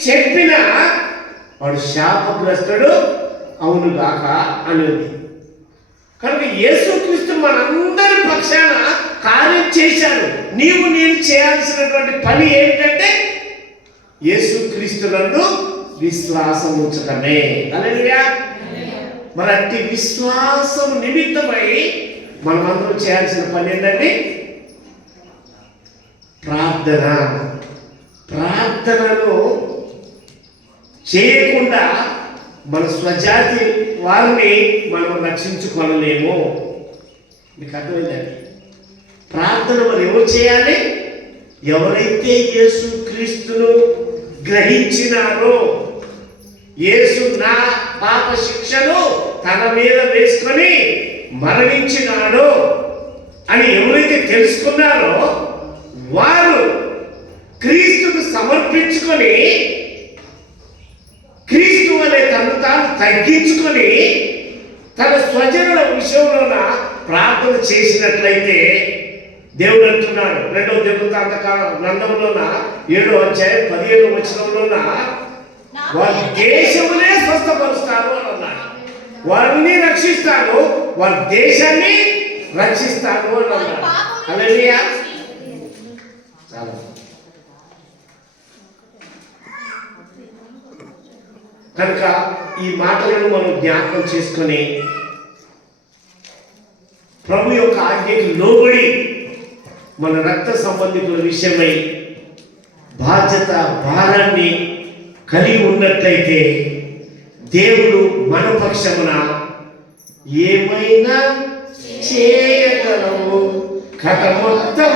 చెప్పిన వాడు శాపగ్రస్తుడు అవును గాక అనేది. కనుక యేసుక్రీస్తు మనందరి పక్షాన కార్యం చేశాడు. నీవు నేను చేయాల్సినటువంటి పని ఏంటంటే యేసుక్రీస్తులను విశ్వాసం ఉంచటమే అలా మరి అట్టి విశ్వాసం నిమిత్తమై మనమందరం చేయాల్సిన పని ఏంటండి ప్రార్థన ప్రార్థనను చేయకుండా మన స్వజాతి వారిని మనం రక్షించుకోలేము. మీకు అర్థమైందండి ప్రార్థన మరి ఎవరు చేయాలి? ఎవరైతే యేసు క్రీస్తును గ్రహించినారో యేసు నా పాప శిక్షను తన మీద వేసుకొని మరణించినాడో అని ఎవరైతే తెలుసుకున్నారో వారు సమర్పించుకొని క్రీస్తు అనే తను తాను తగ్గించుకొని తన స్వజనుల విషయంలోన ప్రార్థన చేసినట్లయితే దేవుడు అంటున్నాడు. రెండవ దేవతాంత గ్రంథంలోన ఏడో అధ్యాయం పదిహేడు వచనంలోన వారి దేశమునే స్వస్థపరుస్తాను అని అన్నాడు. వారిని రక్షిస్తాను వారి దేశాన్ని రక్షిస్తాను అని అన్నాడు. హల్లెలూయా కనుక ఈ మాటలను మనం జ్ఞాపకం చేసుకొని ప్రభు యొక్క ఆజ్ఞకి లోబడి మన రక్త సంబంధికుల విషయమై బాధ్యత భారాన్ని కలిగి ఉన్నట్లయితే దేవుడు మన పక్షమున ఏమైనా చేయగలవు? కథ మొత్తం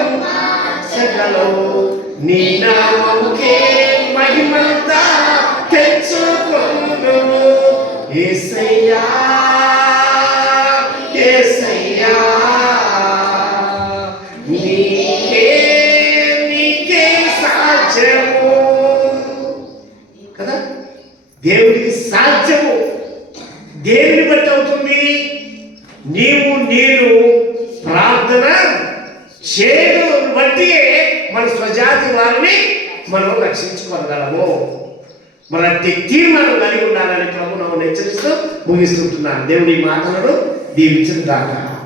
నీ నామముకే మహిమ. దేవుడికి సాధ్యము. దేవుని బట్టి అవుతుంది? నీవు నేను ప్రార్థన చేయడం బట్టియే మన స్వజాతి వారిని మనం రక్షించుకోగలము మన తీర్మానం కలిగి ఉండాలని ప్రభు నన్ను హెచ్చరిస్తూ ముగిస్తుంటున్నాను. దేవుడి మాటలను దీవించిన దాకా